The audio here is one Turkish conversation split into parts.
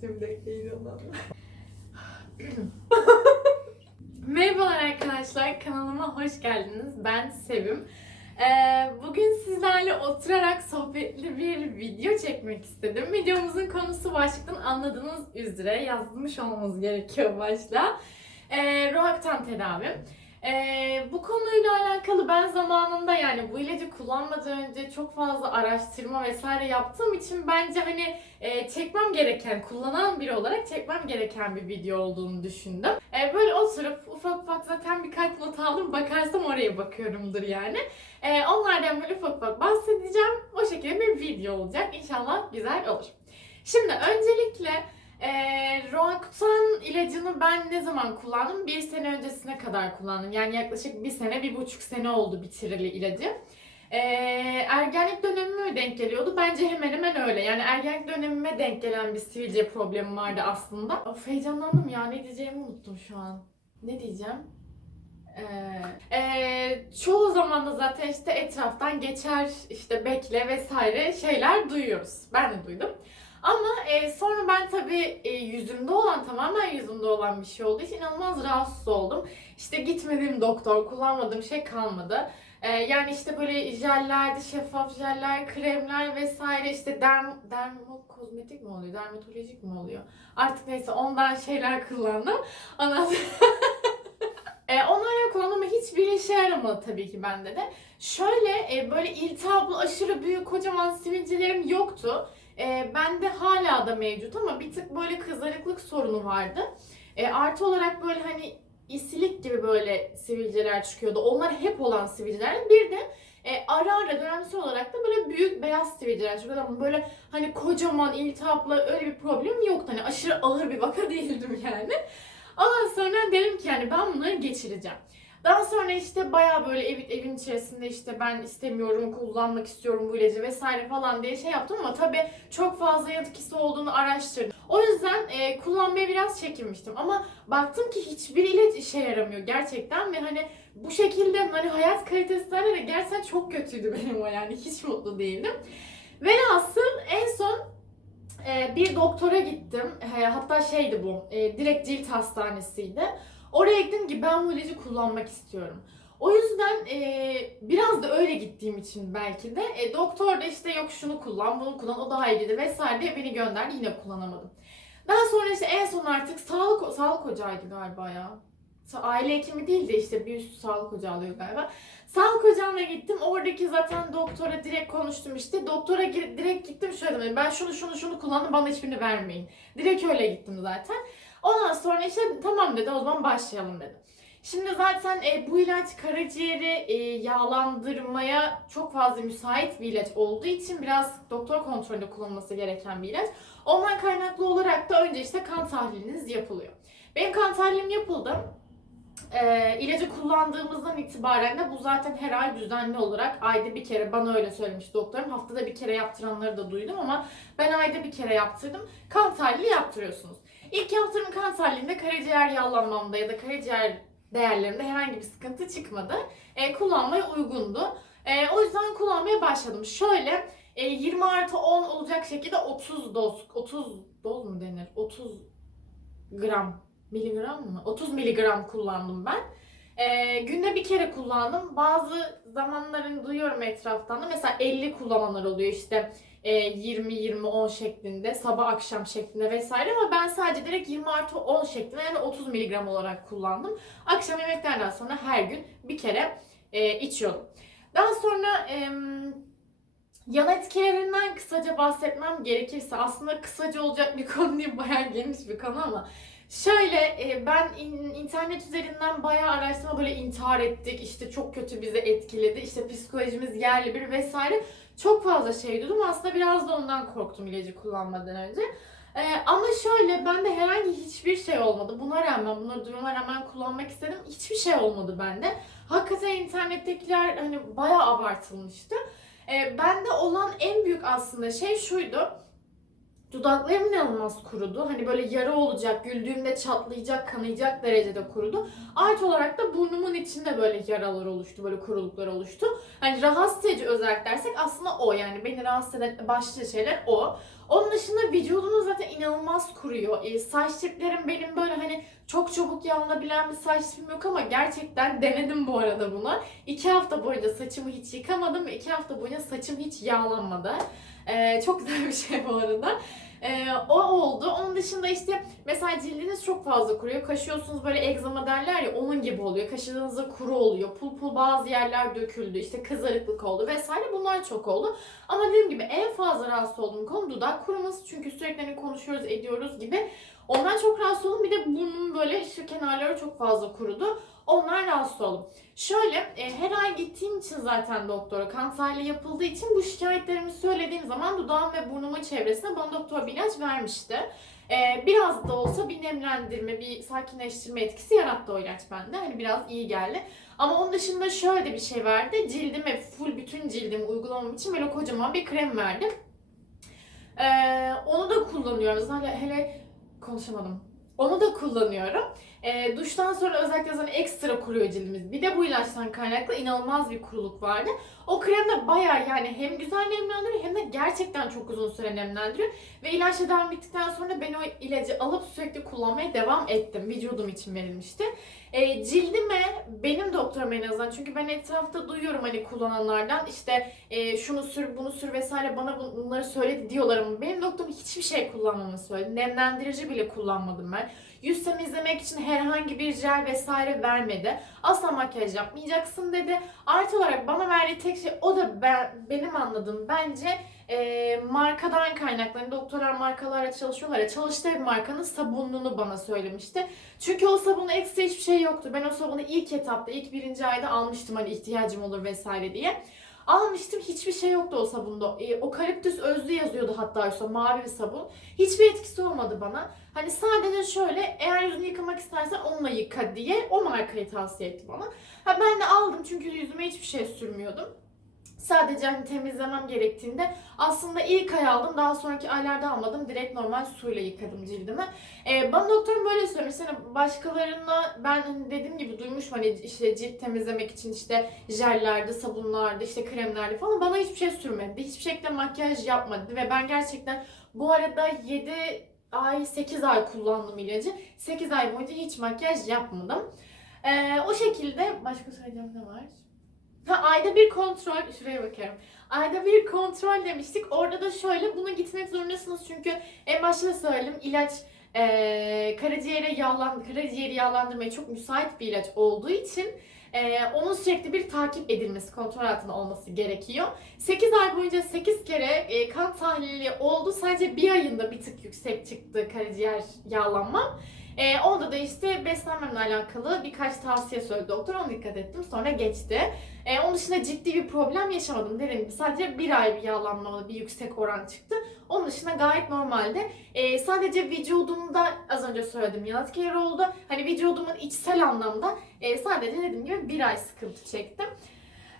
Tüm bekleyin ondan. Merhabalar arkadaşlar, kanalıma hoş geldiniz. Ben Sevim. Ee, bugün sizlerle oturarak sohbetli bir video çekmek istedim. Videomuzun konusu başlıktan anladığınız üzere yazmış olmamız gerekiyor başta. Ee, Roaktan tedavi. Ee, bu konuyla alakalı ben zamanında yani bu ilacı kullanmadan önce çok fazla araştırma vesaire yaptığım için bence hani e, çekmem gereken, kullanan biri olarak çekmem gereken bir video olduğunu düşündüm. E, böyle oturup ufak ufak zaten birkaç not aldım. Bakarsam oraya bakıyorumdur yani. E, onlardan böyle ufak ufak bahsedeceğim. O şekilde bir video olacak. İnşallah güzel olur. Şimdi öncelikle e, Roakutan ilacını ben ne zaman kullandım? Bir sene öncesine kadar kullandım. Yani yaklaşık bir sene, bir buçuk sene oldu bitirili ilacı. Ee, ergenlik dönemime denk geliyordu. Bence hemen hemen öyle. Yani ergenlik dönemime denk gelen bir sivilce problemi vardı aslında. Of heyecanlandım ya. Ne diyeceğimi unuttum şu an. Ne diyeceğim? Ee, ee, çoğu zaman da zaten işte etraftan geçer, işte bekle vesaire şeyler duyuyoruz. Ben de duydum. Ama e, sonra ben tabii e, yüzümde olan, tamamen yüzümde olan bir şey olduğu için inanılmaz rahatsız oldum. İşte gitmediğim doktor, kullanmadığım şey kalmadı. Ee, yani işte böyle jellerdi, şeffaf jeller, kremler vesaire işte derm, dermokozmetik mi oluyor, dermatolojik mi oluyor? Artık neyse ondan şeyler kullandım. Ondan sonra... ee, onlarla kullandım ama hiçbir işe yaramadı tabii ki bende de. Şöyle e, böyle iltihaplı aşırı büyük kocaman sivilcelerim yoktu. E, bende hala da mevcut ama bir tık böyle kızarıklık sorunu vardı. E, artı olarak böyle hani isilik gibi böyle sivilceler çıkıyordu. Onlar hep olan sivilceler. Bir de e, ara ara dönemsel olarak da böyle büyük beyaz sivilceler çıkıyordu ama böyle hani kocaman iltihapla öyle bir problem yoktu. Hani aşırı ağır bir vaka değildim yani. Ondan sonra dedim ki yani ben bunları geçireceğim. Daha sonra işte bayağı böyle ev, evin içerisinde işte ben istemiyorum, kullanmak istiyorum bu ilacı vesaire falan diye şey yaptım ama tabii çok fazla etkisi olduğunu araştırdım. O yüzden e, kullanmaya biraz çekinmiştim ama baktım ki hiçbir ilaç işe yaramıyor gerçekten ve hani bu şekilde hani hayat kalitesinden de gerçekten çok kötüydü benim o yani hiç mutlu değildim. Velhasıl en son e, bir doktora gittim. E, hatta şeydi bu, e, direkt cilt hastanesiydi. Oraya gittim ki ben bu ilacı kullanmak istiyorum. O yüzden e, biraz da öyle gittiğim için belki de e, doktor da işte yok şunu kullan, bunu kullan, o daha iyiydi vesaire diye beni gönderdi. Yine kullanamadım. Daha sonra işte en son artık sağlık sağlık ocağıydı galiba ya. Aile hekimi değil de işte bir üst sağlık ocağı alıyor galiba. Sağlık ocağına gittim. Oradaki zaten doktora direkt konuştum işte. Doktora direkt gittim şöyle dedim. Ben şunu şunu şunu kullandım bana hiçbirini vermeyin. Direkt öyle gittim zaten. Ondan sonra işte tamam dedi o zaman başlayalım dedi. Şimdi zaten e, bu ilaç karaciğeri e, yağlandırmaya çok fazla müsait bir ilaç olduğu için biraz doktor kontrolünde kullanılması gereken bir ilaç. Ondan kaynaklı olarak da önce işte kan tahliliniz yapılıyor. Benim kan tahlilim yapıldı. E, ilacı kullandığımızdan itibaren de bu zaten her ay düzenli olarak ayda bir kere bana öyle söylemiş doktorum. Haftada bir kere yaptıranları da duydum ama ben ayda bir kere yaptırdım. Kan tahlili yaptırıyorsunuz. İlk yaptığım kan tahlilinde karaciğer yağlanmamda ya da karaciğer değerlerimde herhangi bir sıkıntı çıkmadı. E, kullanmaya uygundu. E, o yüzden kullanmaya başladım. Şöyle e, 20 artı 10 olacak şekilde 30 doz, 30 doz mu denir? 30 gram, miligram mı? 30 miligram kullandım ben. E, günde bir kere kullandım. Bazı zamanların duyuyorum etraftan da mesela 50 kullananlar oluyor işte 20-20-10 şeklinde, sabah akşam şeklinde vesaire ama ben sadece direkt 20 artı 10 şeklinde yani 30 miligram olarak kullandım. Akşam yemeklerden sonra her gün bir kere e, içiyordum. Daha sonra e, yan etkilerinden kısaca bahsetmem gerekirse aslında kısaca olacak bir konu değil bayağı geniş bir konu ama Şöyle e, ben in- internet üzerinden bayağı araştırma böyle intihar ettik işte çok kötü bizi etkiledi işte psikolojimiz yerli bir vesaire çok fazla şey duydum aslında biraz da ondan korktum ilacı kullanmadan önce. E, ama şöyle bende herhangi hiçbir şey olmadı buna rağmen bunları duymama rağmen kullanmak istedim hiçbir şey olmadı bende. Hakikaten internettekiler hani bayağı abartılmıştı. E, bende olan en büyük aslında şey şuydu Dudaklarım inanılmaz kurudu. Hani böyle yara olacak, güldüğümde çatlayacak, kanayacak derecede kurudu. Artı olarak da burnumun içinde böyle yaralar oluştu, böyle kuruluklar oluştu. Hani rahatsız edici özellik dersek aslında o yani beni rahatsız eden başlıca şeyler o. Onun dışında vücudunuz zaten inanılmaz kuruyor. E, saç tiplerim benim böyle hani çok çabuk yanılabilen bir saç tipim yok ama gerçekten denedim bu arada bunu. İki hafta boyunca saçımı hiç yıkamadım ve iki hafta boyunca saçım hiç yağlanmadı. E, çok güzel bir şey bu arada. E, o oldu. Onun dışında işte mesela cildiniz çok fazla kuruyor. Kaşıyorsunuz böyle egzama derler ya onun gibi oluyor. Kaşıdığınızda kuru oluyor. Pul pul bazı yerler döküldü. İşte kızarıklık oldu vesaire bunlar çok oldu. Ama dediğim gibi en fazla rahatsız olduğum konu dudak kuruması. Çünkü sürekli hani konuşuyoruz ediyoruz gibi. Ondan çok rahatsız oldum. Bir de burnum böyle şu kenarları çok fazla kurudu. Onlar rahatsız oldum. Şöyle e, her ay gittiğim için zaten doktora kan tahlili yapıldığı için bu şikayetlerimi söylediğim zaman dudağım ve burnumun çevresine bana doktor bir ilaç vermişti. E, biraz da olsa bir nemlendirme, bir sakinleştirme etkisi yarattı o ilaç bende. Hani biraz iyi geldi. Ama onun dışında şöyle bir şey verdi. Cildime, full bütün cildimi uygulamam için böyle kocaman bir krem verdi. E, onu da kullanıyorum. Zaten hele konuşamadım. Onu da kullanıyorum. E, duştan sonra özellikle zaten ekstra kuruyor cildimiz. Bir de bu ilaçtan kaynaklı inanılmaz bir kuruluk vardı. O krem de bayağı yani hem güzel nemlendiriyor hem de gerçekten çok uzun süre nemlendiriyor. Ve ilaç tedavi bittikten sonra ben o ilacı alıp sürekli kullanmaya devam ettim. Vücudum için verilmişti. E, cildime benim doktorum en azından çünkü ben etrafta duyuyorum hani kullananlardan işte e, şunu sür bunu sür vesaire bana bun- bunları söyledi diyorlar ama benim doktorum hiçbir şey kullanmamı söyledi. Nemlendirici bile kullanmadım ben. Yüz temizlemek için herhangi bir jel vesaire vermedi. Asla makyaj yapmayacaksın dedi. Artı olarak bana verdiği tek şey o da ben, benim anladığım bence e, markadan kaynaklı. Hani doktorlar markalarla çalışıyorlar ya çalıştığı bir markanın sabunluğunu bana söylemişti. Çünkü o sabunun ekstra hiçbir şey yoktu. Ben o sabunu ilk etapta, ilk birinci ayda almıştım hani ihtiyacım olur vesaire diye. Almıştım hiçbir şey yoktu o sabunda. E, okaliptüs özlü yazıyordu hatta üstüne mavi bir sabun. Hiçbir etkisi olmadı bana. Hani sadece şöyle eğer yüzünü yıkamak istersen onunla yıka diye o markayı tavsiye etti bana. Ha, ben de aldım çünkü yüzüme hiçbir şey sürmüyordum. Sadece hani temizlemem gerektiğinde aslında ilk ay aldım daha sonraki aylarda almadım. Direkt normal suyla yıkadım cildimi. Ee, bana doktorum böyle söylemiş. Hani başkalarına ben hani dediğim gibi duymuşum hani işte cilt temizlemek için işte jellerde, sabunlarda, işte kremlerde falan bana hiçbir şey sürmedi. Hiçbir şekilde makyaj yapmadı ve ben gerçekten bu arada 7 ay 8 ay kullandım ilacı. 8 ay boyunca hiç makyaj yapmadım. Ee, o şekilde başka söyleyeceğim ne var? Ha, ayda bir kontrol, şuraya bakıyorum. Ayda bir kontrol demiştik. Orada da şöyle buna gitmek zorundasınız çünkü en başta da söyledim ilaç eee karaciğere yağlan, karaciğeri yağlandırmaya çok müsait bir ilaç olduğu için eee, onun sürekli bir takip edilmesi, kontrol altında olması gerekiyor. 8 ay boyunca 8 kere eee, kan tahlili oldu. Sadece bir ayında bir tık yüksek çıktı karaciğer yağlanmam. Ee, onda da işte beslenmemle alakalı birkaç tavsiye söyledi doktor. Ona dikkat ettim. Sonra geçti. Ee, onun dışında ciddi bir problem yaşamadım. Dediğim gibi sadece bir ay bir yağlanmada bir yüksek oran çıktı. Onun dışında gayet normalde. Ee, sadece vücudumda az önce söyledim yanıt yeri oldu. Hani vücudumun içsel anlamda e, sadece dediğim gibi bir ay sıkıntı çektim.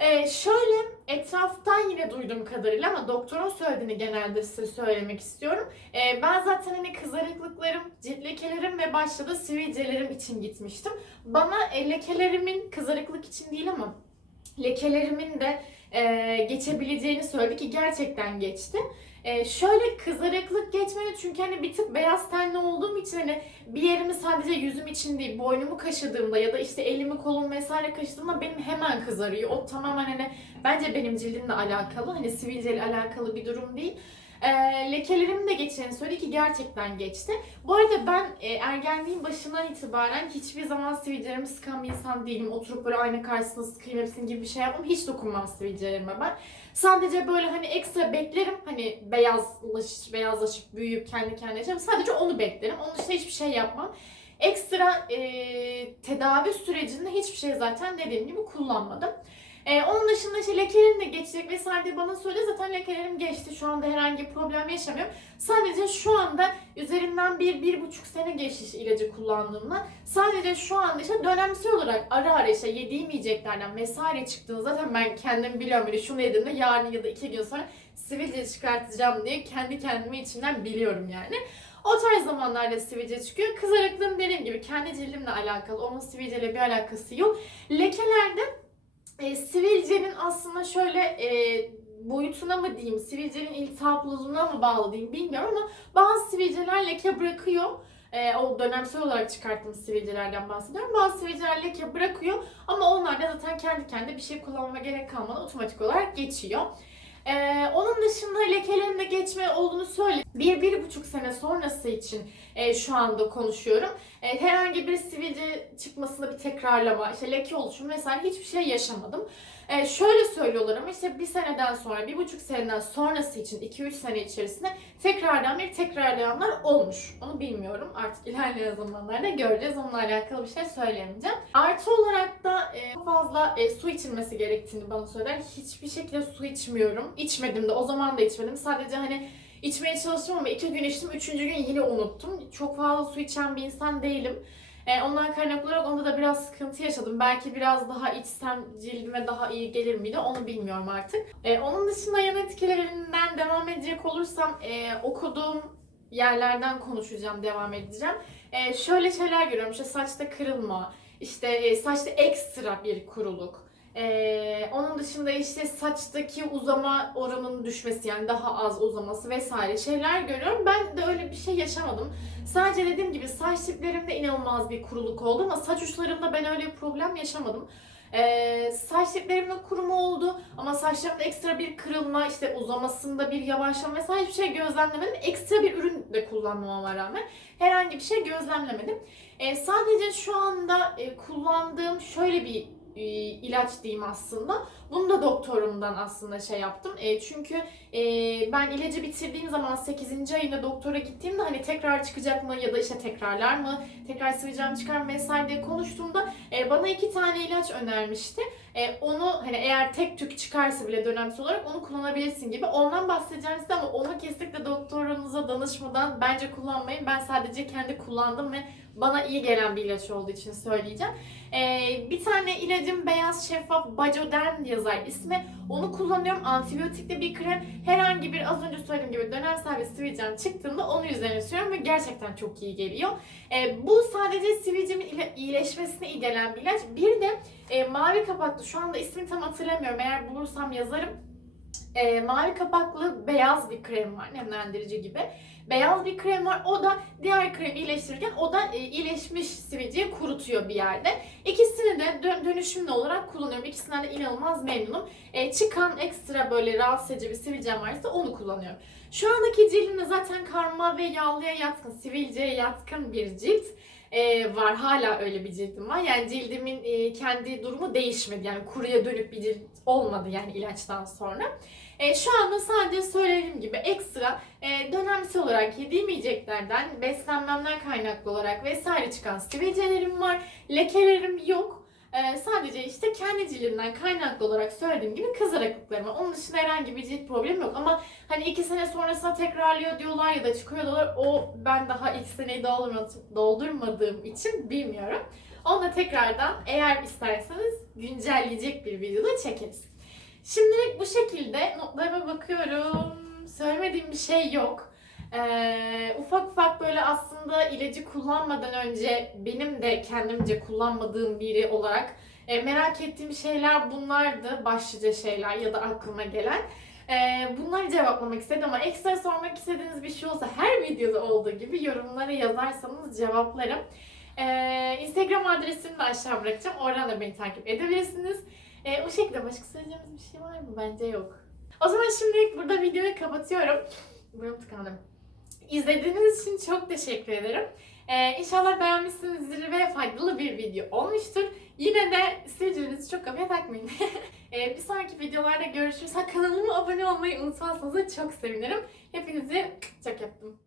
Ee, şöyle etraftan yine duyduğum kadarıyla ama doktorun söylediğini genelde size söylemek istiyorum. Ee, ben zaten hani kızarıklıklarım, cilt lekelerim ve başta da sivilcelerim için gitmiştim. Bana e, lekelerimin kızarıklık için değil ama lekelerimin de e, geçebileceğini söyledi ki gerçekten geçti. E, şöyle kızarıklık geçmedi çünkü hani bir tık beyaz tenli olduğum için hani bir yerimi sadece yüzüm için değil boynumu kaşıdığımda ya da işte elimi kolumu vesaire kaşıdığımda benim hemen kızarıyor. O tamamen hani bence benim cildimle alakalı hani sivilceyle alakalı bir durum değil. E, de geçeceğini söyledi ki gerçekten geçti. Bu arada ben e, ergenliğin başından itibaren hiçbir zaman sivilcelerimi sıkan bir insan değilim. Oturup böyle ayna karşısında sıkayım hepsinin gibi bir şey yapmam. Hiç dokunmam sivilcelerime ben. Sadece böyle hani ekstra beklerim. Hani beyazlaş, beyazlaşıp büyüyüp kendi kendine. Sadece onu beklerim. Onun dışında hiçbir şey yapmam. Ekstra e, tedavi sürecinde hiçbir şey zaten dediğim gibi kullanmadım. Ee, onun dışında işte lekelerim de geçecek vesaire diye bana söyledi. Zaten lekelerim geçti. Şu anda herhangi bir problem yaşamıyorum. Sadece şu anda üzerinden bir, bir buçuk sene geçti işte ilacı kullandığımda. Sadece şu anda işte dönemsel olarak ara ara işte yediğim yiyeceklerden vesaire çıktığında zaten ben kendim biliyorum böyle şunu yediğimde yarın ya da iki gün sonra sivilce çıkartacağım diye kendi kendime içimden biliyorum yani. O tarz zamanlarda sivilce çıkıyor. Kızarıklığım dediğim gibi kendi cildimle alakalı. Onun sivilceyle bir alakası yok. Lekelerde e, sivilcenin aslında şöyle e, boyutuna mı diyeyim, sivilcenin iltihaplılığına mı bağlı diyeyim bilmiyorum ama bazı sivilceler leke bırakıyor. E, o dönemsel olarak çıkarttığımız sivilcelerden bahsediyorum. Bazı sivilceler leke bırakıyor ama onlar da zaten kendi kendine bir şey kullanmama gerek kalmadan otomatik olarak geçiyor. Ee, onun dışında lekelerin de geçme olduğunu söyle. Bir, bir buçuk sene sonrası için e, şu anda konuşuyorum. E, herhangi bir sivilce çıkmasında bir tekrarlama, işte leke oluşumu vesaire hiçbir şey yaşamadım. E, şöyle söylüyorlar ama işte bir seneden sonra, bir buçuk seneden sonrası için 2-3 sene içerisinde tekrardan bir tekrarlayanlar olmuş. Onu bilmiyorum. Artık ilerleyen zamanlarda göreceğiz. Onunla alakalı bir şey söyleyemeyeceğim. Artı olarak da e, fazla e, su içilmesi gerektiğini bana söyler. Hiçbir şekilde su içmiyorum. İçmedim de o zaman da içmedim. Sadece hani içmeye çalıştım ama iki gün içtim. Üçüncü gün yine unuttum. Çok fazla su içen bir insan değilim. E, ondan kaynaklı olarak onda da biraz sıkıntı yaşadım. Belki biraz daha içsem cildime daha iyi gelir miydi onu bilmiyorum artık. E, onun dışında yan etkilerinden devam edecek olursam e, okuduğum yerlerden konuşacağım, devam edeceğim. E, şöyle şeyler görüyorum. İşte saçta kırılma, işte e, saçta ekstra bir kuruluk. Ee, onun dışında işte saçtaki uzama oranının düşmesi yani daha az uzaması vesaire şeyler görüyorum. Ben de öyle bir şey yaşamadım. Sadece dediğim gibi saç tiplerimde inanılmaz bir kuruluk oldu ama saç uçlarımda ben öyle bir problem yaşamadım. Ee, saç tiplerimde kuruma oldu ama saçlarımda ekstra bir kırılma, işte uzamasında bir yavaşlama vesaire hiçbir şey gözlemlemedim. Ekstra bir ürün de kullanmama rağmen herhangi bir şey gözlemlemedim. Ee, sadece şu anda e, kullandığım şöyle bir ilaç diyeyim aslında. Bunu da doktorumdan aslında şey yaptım. E, çünkü e, ben ilacı bitirdiğim zaman 8. ayında doktora gittiğimde hani tekrar çıkacak mı ya da işte tekrarlar mı, tekrar sivilcem çıkar mı vesaire diye konuştuğumda e, bana iki tane ilaç önermişti. E, onu hani eğer tek tük çıkarsa bile dönemsel olarak onu kullanabilirsin gibi. Ondan bahsedeceğim ama onu kesinlikle doktorunuza danışmadan bence kullanmayın. Ben sadece kendi kullandım ve bana iyi gelen bir ilaç olduğu için söyleyeceğim. Ee, bir tane ilacım beyaz şeffaf Bajoderm yazar ismi. Onu kullanıyorum. Antibiyotikli bir krem. Herhangi bir az önce söylediğim gibi dönemsel bir sivilcem çıktığında onu üzerine sürüyorum ve gerçekten çok iyi geliyor. Ee, bu sadece sivilcemin ile- iyileşmesine iyi gelen bir ilaç. Bir de e, mavi kapaklı şu anda ismini tam hatırlamıyorum. Eğer bulursam yazarım. E, mavi kapaklı beyaz bir krem var nemlendirici gibi. Beyaz bir krem var. O da diğer kremi iyileştirirken o da e, iyileşmiş sivilceyi kurutuyor bir yerde. İkisini de dö- dönüşümlü olarak kullanıyorum. İkisinden de inanılmaz memnunum. E, çıkan ekstra böyle rahatsız edici bir sivilcem varsa onu kullanıyorum. Şu andaki cildimde zaten karma ve yağlıya yatkın, sivilceye yatkın bir cilt e, var. Hala öyle bir cildim var. Yani cildimin e, kendi durumu değişmedi. Yani kuruya dönük bir cilt olmadı yani ilaçtan sonra. E, şu anda sadece söylediğim gibi ekstra e, dönemsel olarak yediğim yiyeceklerden, beslenmemden kaynaklı olarak vesaire çıkan sivilcelerim var. Lekelerim yok. E, sadece işte kendi cildimden kaynaklı olarak söylediğim gibi kızarıklıklarım var. Onun dışında herhangi bir cilt problemi yok. Ama hani iki sene sonrasında tekrarlıyor diyorlar ya da çıkıyor diyorlar. O ben daha ilk seneyi doldurmadığım için bilmiyorum. Onu da tekrardan eğer isterseniz güncelleyecek bir videoda çekeriz. Şimdilik bu şekilde notlarıma bakıyorum. Söylemediğim bir şey yok. Ee, ufak ufak böyle aslında ilacı kullanmadan önce benim de kendimce kullanmadığım biri olarak e, merak ettiğim şeyler bunlardı. Başlıca şeyler ya da aklıma gelen. Ee, bunları cevaplamak istedim ama ekstra sormak istediğiniz bir şey olsa her videoda olduğu gibi yorumlara yazarsanız cevaplarım. Ee, Instagram adresimi de aşağı bırakacağım. Oradan da beni takip edebilirsiniz. Ee, o şekilde başka söyleyeceğimiz bir şey var mı? Bence yok. O zaman şimdilik burada videoyu kapatıyorum. Buram tıkandım. İzlediğiniz için çok teşekkür ederim. Ee, inşallah beğenmişsinizdir ve faydalı bir video olmuştur. Yine de sivilcelerinizi çok kafaya takmayın. Ee, bir sonraki videolarda görüşürüz. Ha, kanalıma abone olmayı unutmazsanız çok sevinirim. Hepinizi çok öptüm.